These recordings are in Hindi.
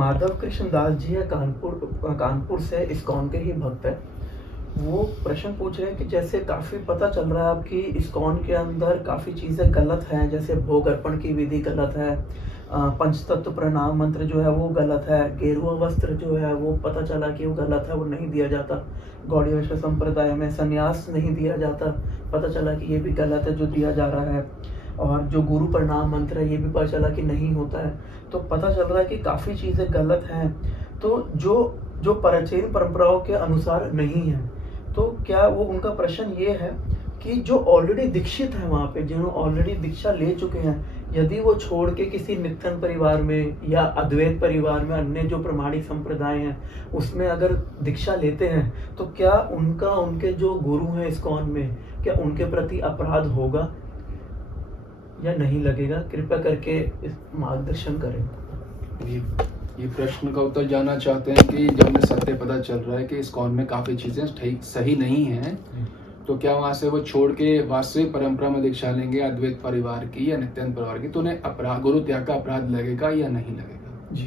माधव कृष्ण दास जी है, कानपुर से इस्कॉन के ही भक्त है। वो प्रश्न पूछ रहे हैं कि जैसे काफ़ी पता चल रहा है आपकी इस्कॉन के अंदर काफ़ी चीज़ें गलत हैं, जैसे भोग अर्पण की विधि गलत है, पंचतत्व प्रणाम मंत्र जो है वो गलत है, गेरुआ वस्त्र जो है वो पता चला कि वो गलत है, वो नहीं दिया जाता। गौड़ीय वैष्णव संप्रदाय में संन्यास नहीं दिया जाता, पता चला कि ये भी गलत है जो दिया जा रहा है। और जो गुरु प्रणाम मंत्र है ये भी पता चला कि नहीं होता है। तो पता चल रहा है कि काफ़ी चीज़ें गलत हैं, तो जो जो प्राचीन परंपराओं के अनुसार नहीं है। तो क्या वो उनका प्रश्न ये है कि जो ऑलरेडी दीक्षित हैं वहाँ पे, जिन्होंने ऑलरेडी दीक्षा ले चुके हैं, यदि वो छोड़ के किसी नित्यानंद परिवार में या अद्वैत परिवार में, अन्य जो प्रमाणिक संप्रदाय हैं उसमें अगर दीक्षा लेते हैं, तो क्या उनके जो गुरु हैं इस्कॉन में, क्या उनके प्रति अपराध होगा या नहीं लगेगा? कृपया करके इस मार्गदर्शन करें। ये प्रश्न का उत्तर जानना चाहते हैं कि जब हमें सत्य पता चल रहा है कि इस्कॉन में काफी चीजें ठीक सही नहीं हैं, तो क्या वहां से वो छोड़ के वास्तविक परंपरा में दीक्षा लेंगे अद्वैत परिवार की या नित्यानंद परिवार की, तो उन्हें अपराध, गुरु त्याग का अपराध लगेगा या नहीं लगेगा? जी,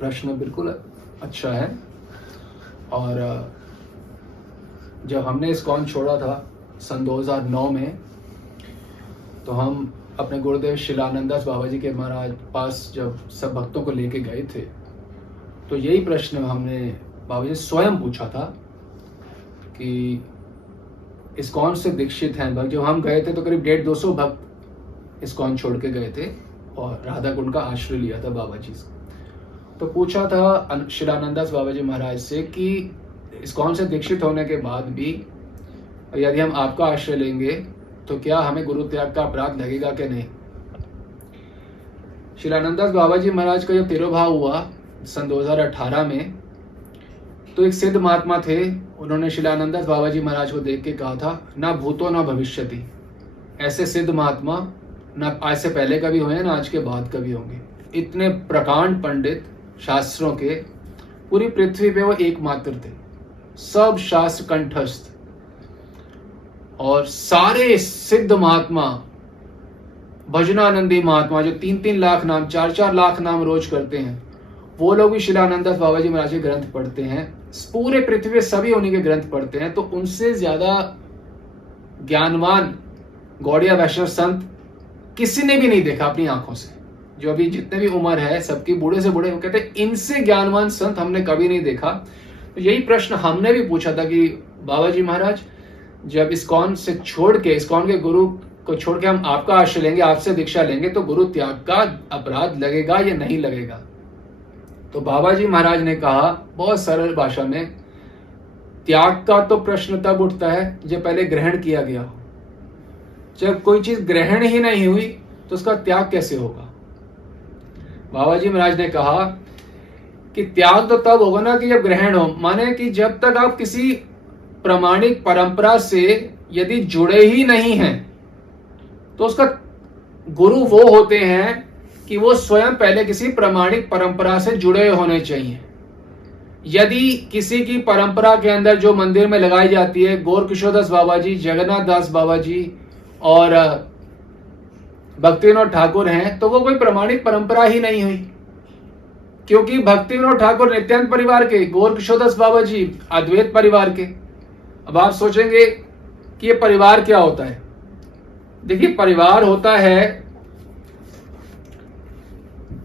प्रश्न बिल्कुल अच्छा है। और जब हमने इस्कॉन छोड़ा था सन 2009 में, तो हम अपने गुरुदेव शिलानंदास बाबा जी के महाराज पास जब सब भक्तों को लेके गए थे, तो यही प्रश्न हमने बाबा जी स्वयं पूछा था कि इस्कॉन से दीक्षित हैं भक्त। जब हम गए थे तो करीब 150-200 भक्त इस्कॉन छोड़ के गए थे और राधा कुंड का आश्रय लिया था बाबा जी से। तो पूछा था शिलानंदास बाबा जी महाराज से कि इस्कॉन से दीक्षित होने के बाद भी यदि हम आपका आश्रय लेंगे तो क्या हमें गुरु त्याग का अपराध लगेगा कि नहीं? शिलानंदास बाबा जी महाराज का जब तिरोभाव हुआ सन 2018 में, तो एक सिद्ध महात्मा थे, उन्होंने शिलानंदास बाबा जी महाराज को देख के कहा था, ना भूतो ना भविष्यति। ऐसे सिद्ध महात्मा ना आज से पहले कभी हुए, ना आज के बाद कभी होंगे। इतने प्रकांड पंडित शास्त्रों के, पूरी पृथ्वी पे वो एकमात्र थे, सब शास्त्र कंठस्थ। और सारे सिद्ध महात्मा, भजनानंदी महात्मा जो 3-3 लाख नाम, 4-4 लाख नाम रोज करते हैं, वो लोग भी शिलानंदास बाबा जी महाराज के ग्रंथ पढ़ते हैं। पूरे पृथ्वी पे सभी उन्हीं के ग्रंथ पढ़ते हैं। तो उनसे ज्यादा ज्ञानवान गौड़िया वैष्णव संत किसी ने भी नहीं देखा अपनी आंखों से। जो अभी जितने भी उम्र है सबकी, बूढ़े से बूढ़े, वो कहते हैं इनसे ज्ञानवान संत हमने कभी नहीं देखा। तो यही प्रश्न हमने भी पूछा था कि बाबा जी महाराज, जब इस्कॉन से छोड़ के, इस्कॉन के गुरु को छोड़ के हम आपका आश्रय लेंगे, आपसे दीक्षा लेंगे, तो गुरु त्याग का अपराध लगेगा या नहीं लगेगा? तो बाबा जी महाराज ने कहा बहुत सरल भाषा में, त्याग का तो प्रश्न तब उठता है जब पहले ग्रहण किया गया हो। जब कोई चीज ग्रहण ही नहीं हुई तो उसका त्याग कैसे होगा? बाबा जी महाराज ने कहा कि त्याग तो तब होगा ना कि जब ग्रहण हो, माने कि जब तक आप किसी प्रामाणिक परंपरा से यदि जुड़े ही नहीं हैं, तो उसका गुरु वो होते हैं कि वो स्वयं पहले किसी प्रामाणिक परंपरा से जुड़े होने चाहिए। यदि किसी की परंपरा के अंदर जो मंदिर में लगाई जाती है, गौर किशोरदास बाबा जी, जगन्नाथ दास बाबा जी और भक्ति विनोद ठाकुर हैं, तो वो कोई प्रामाणिक परंपरा ही नहीं हुई। क्योंकि भक्ति विनोद ठाकुर नित्यानंद परिवार के, गौर किशोरदास बाबा जी अद्वैत परिवार के। अब आप सोचेंगे कि ये परिवार क्या होता है? देखिए, परिवार होता है,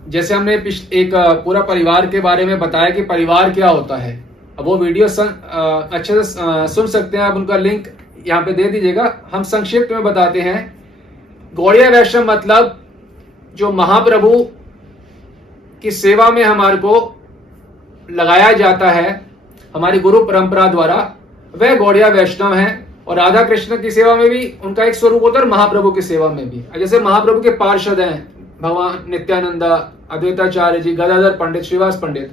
जैसे हमने एक पूरा परिवार के बारे में बताया कि परिवार क्या होता है। अब वो वीडियो अच्छे से सुन सकते हैं आप, उनका लिंक यहाँ पे दे दीजिएगा। हम संक्षिप्त में बताते हैं। गौड़िया वैष्णव मतलब जो महाप्रभु की सेवा में हमारे को लगाया जाता है हमारी गुरु परंपरा द्वारा, वह गौड़िया वैष्णव हैं। और राधा कृष्ण की सेवा में भी उनका एक स्वरूप होता है, महाप्रभु की सेवा में भी। जैसे महाप्रभु के पार्षद हैं भगवान नित्यानंदा, अद्वैताचार्य जी, गदाधर पंडित, श्रीवास पंडित,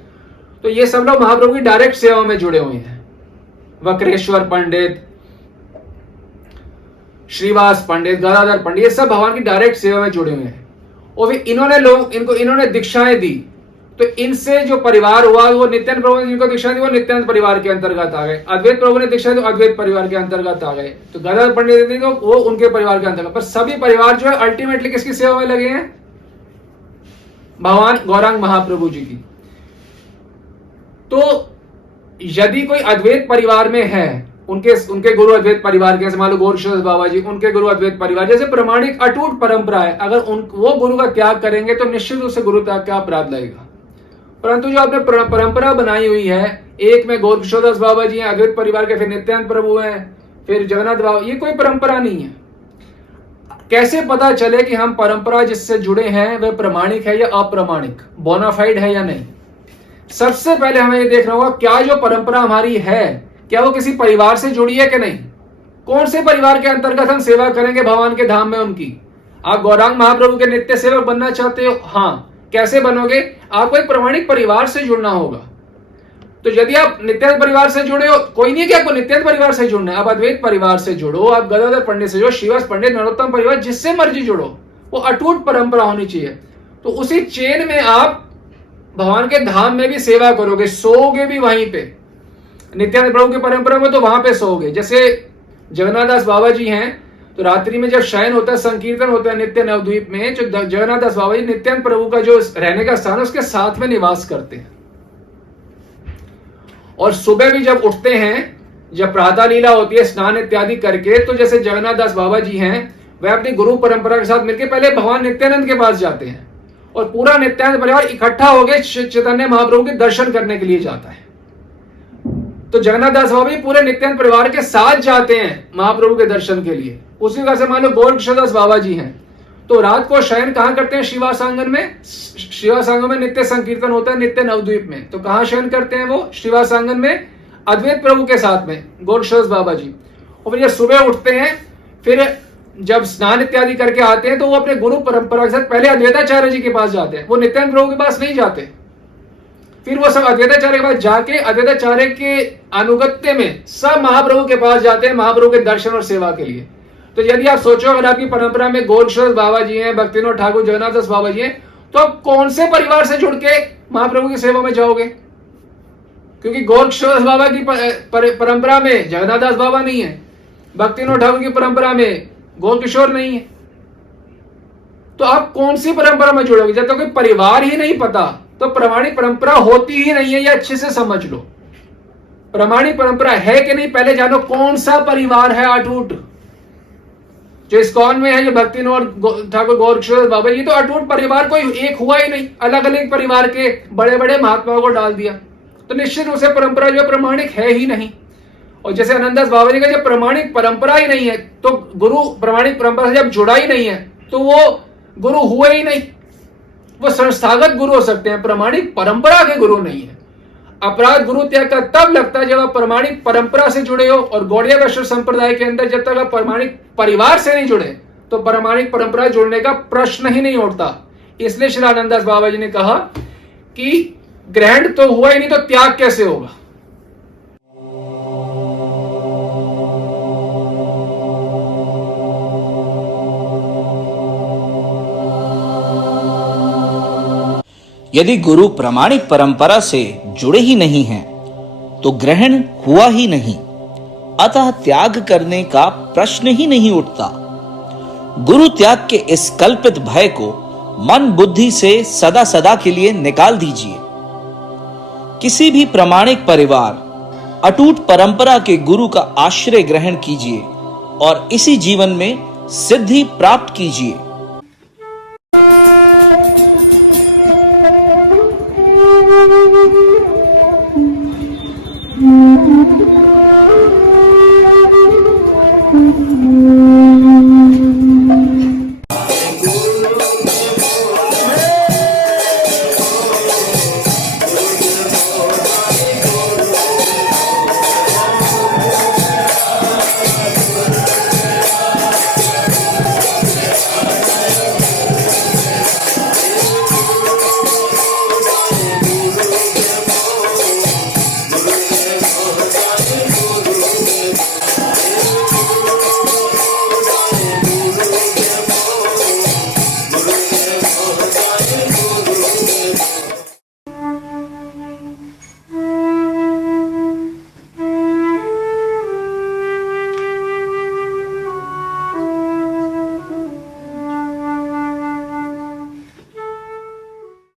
तो ये सब लोग महाप्रभु की डायरेक्ट सेवा में जुड़े हुए हैं। वक्रेश्वर पंडित, श्रीवास पंडित, गदाधर पंडित, ये सब भगवान की डायरेक्ट सेवा में जुड़े हुए हैं। और फिर इन्होंने दीक्षाएं दी, तो इनसे जो परिवार हुआ वो नित्यानंद प्रभु ने जिनको दीक्षा दी वो नित्यानंद परिवार के अंतर्गत आ गए। अद्वैत प्रभु ने दीक्षा दी तो अद्वैत परिवार के अंतर्गत आ गए। तो गदाधर पंडित ने वो उनके परिवार के अंतर्गत। पर सभी परिवार जो है अल्टीमेटली किसकी सेवा में लगे हैं? भगवान गौरांग महाप्रभु जी की। तो यदि कोई अद्वैत परिवार में है, उनके गुरु अद्वैत परिवार के, मान लो गोरक्षदास बाबा जी, उनके गुरु अद्वैत परिवार, जैसे प्रमाणिक अटूट परंपरा है, अगर वो गुरु का त्याग करेंगे तो निश्चित रूप से गुरु त्याग का अपराध लगेगा। परंतु जो आपने परंपरा बनाई हुई है, एक में गोरक्षदास बाबा जी हैं अद्वैत परिवार के, फिर नित्यानंद प्रभु हैं, फिर जगन्नाथ बाबा, ये कोई परंपरा नहीं है। कैसे पता चले कि हम परंपरा जिससे जुड़े हैं वह प्रमाणिक है या अप्रामाणिक, बोनाफाइड है या नहीं? सबसे पहले हमें ये देखना होगा क्या जो परंपरा हमारी है, क्या वो किसी परिवार से जुड़ी है कि नहीं। कौन से परिवार के अंतर्गत हम सेवा करेंगे भगवान के धाम में उनकी? आप गौरांग महाप्रभु के नित्य सेवक बनना चाहते हो? हाँ, कैसे बनोगे? आपको एक प्रमाणिक परिवार से जुड़ना होगा। तो यदि आप नित्यानंद परिवार से जुड़े हो, कोई नहीं कि आपको नित्यानंद परिवार से जुड़ना है, आप अद्वैत परिवार से जुड़ो, आप गदाधर पंडित से जुड़ो, श्रीवास पंडित, नरोत्तम परिवार, जिससे मर्जी जुड़ो, वो अटूट परंपरा होनी चाहिए। तो उसी चेन में आप भगवान के धाम में भी सेवा करोगे, सोओगे भी वहीं पे। नित्यानंद प्रभु की परंपरा में तो वहां पे सोओगे। जैसे जगन्नाथ दास बाबा जी हैं, तो रात्रि में जब शयन होता है, संकीर्तन होता है नित्य नवद्वीप में, जो जगन्नाथ दास बाबा जी नित्यानंद प्रभु का जो रहने का स्थान है उसके साथ में निवास करते हैं। और सुबह भी जब उठते हैं, जब प्रातः लीला होती है स्नान इत्यादि करके, तो जैसे जगन्नाथ दास बाबा जी हैं, वह अपनी गुरु परंपरा के साथ मिलकर पहले भगवान नित्यानंद के पास जाते हैं और पूरा नित्यानंद परिवार इकट्ठा होकर चैतन्य महाप्रभु के दर्शन करने के लिए जाता है। तो जगन्नाथ दास बाबा भी पूरे नित्यानंद परिवार के साथ जाते हैं महाप्रभु के दर्शन के लिए। उसी प्रकार से मान लो गोरक्षदास बाबा जी हैं, तो रात को शयन कहां करते हैं? श्रीवास आंगन में। श्रीवास आंगन में नित्य संकीर्तन होता है नित्य नवद्वीप में, तो कहां शयन करते हैं वो? श्रीवास आंगन में, अद्वैत प्रभु के साथ में, गोरक्षदास बाबा जी। और फिर जब सुबह उठते हैं, फिर जब स्नान इत्यादि करके आते हैं, तो वो अपने गुरु परंपरा के साथ पहले अद्वैताचार्य जी के पास जाते हैं, वो नित्यानंद प्रभु के पास नहीं जाते। फिर वो सब अद्वैताचार्य के पास जाके अद्वैताचार्य के अनुगत्य में सब महाप्रभु के पास जाते हैं महाप्रभु के दर्शन और सेवा के लिए। तो यदि आप सोचो अगर आपकी परंपरा में गोरक्षदास बाबा जी हैं, भक्तिविनोद ठाकुर, जगन्नाथ दास बाबा जी हैं, तो आप कौन से परिवार से जुड़ के महाप्रभु की सेवा में जाओगे? क्योंकि गोरक्षदास बाबा की परंपरा में जगन्नाथ दास बाबा नहीं है, भक्तिविनोद ठाकुर की परंपरा में गोरकिशोर नहीं है, तो आप कौन सी परंपरा में जुड़ोगे? जब तक कोई परिवार ही नहीं पता तो प्रमाणिक परंपरा होती ही नहीं है, ये अच्छे से समझ लो। प्रमाणिक परंपरा है कि नहीं पहले जानो, कौन सा परिवार है अटूट। जो इस्कॉन में है, जो भक्तिविनोद ठाकुर, गोरक्षदास बाबा, ये तो अटूट परिवार कोई एक हुआ ही नहीं, अलग अलग परिवार के बड़े बड़े महात्माओं को डाल दिया, तो निश्चित रूप से परंपरा जो प्रमाणिक है ही नहीं। और जैसे आनंददास बाबा जी का जब प्रमाणिक परंपरा ही नहीं है, तो गुरु प्रमाणिक परंपरा से जब जुड़ा ही नहीं है, तो वो गुरु हुए ही नहीं। वो संस्थागत गुरु हो सकते हैं, प्रमाणिक परंपरा के गुरु नहीं है। अपराध गुरु त्याग का तब लगता है जब आप प्रमाणिक परंपरा से जुड़े हो, और गौड़िया वैष्णव संप्रदाय के अंदर जब तक आप प्रमाणिक परिवार से नहीं जुड़े तो प्रमाणिक परंपरा जुड़ने का प्रश्न ही नहीं उठता। इसलिए श्री आनंददास बाबा जी ने कहा कि ग्रहण तो हुआ ही नहीं तो त्याग कैसे होगा। यदि गुरु प्रामाणिक परंपरा से जुड़े ही नहीं हैं, तो ग्रहण हुआ ही नहीं, अतः त्याग करने का प्रश्न ही नहीं उठता। गुरु त्याग के इस कल्पित भय को मन बुद्धि से सदा सदा के लिए निकाल दीजिए। किसी भी प्रामाणिक परिवार, अटूट परंपरा के गुरु का आश्रय ग्रहण कीजिए और इसी जीवन में सिद्धि प्राप्त कीजिए।